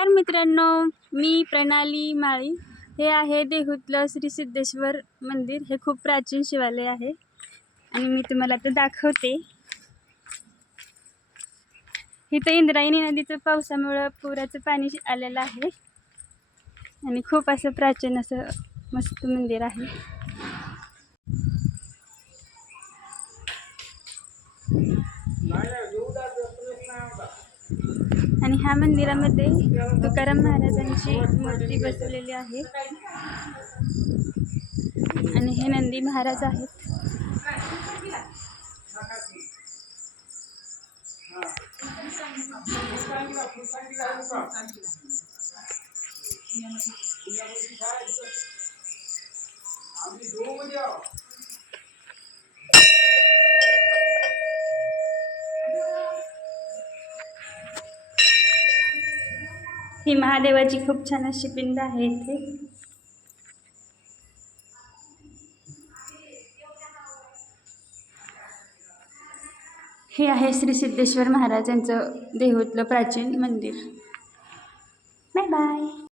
नमस्कार मित्रांनो, मी प्रणाली माळी। हे आहे देहूतलं श्री सिद्धेश्वर मंदिर। हे खूप प्राचीन शिवालय आहे आणि मी तुम्हाला आता दाखवते। इथे इंद्रायणी नदीचं पावसामुळे पुराचं पाणी आलेलं आहे आणि खूप असं प्राचीन असं मस्त मंदिर आहे। आणि ह्या मंदिरामध्ये तुकाराम महाराजांची मूर्ती बसवलेली आहे आणि हे नंदी महाराज आहेत। ही महादेवाची खूप छान अशी पिंड आहे इथे। हे आहे श्री सिद्धेश्वर महाराजांचं देहूतलं प्राचीन मंदिर। Bye bye.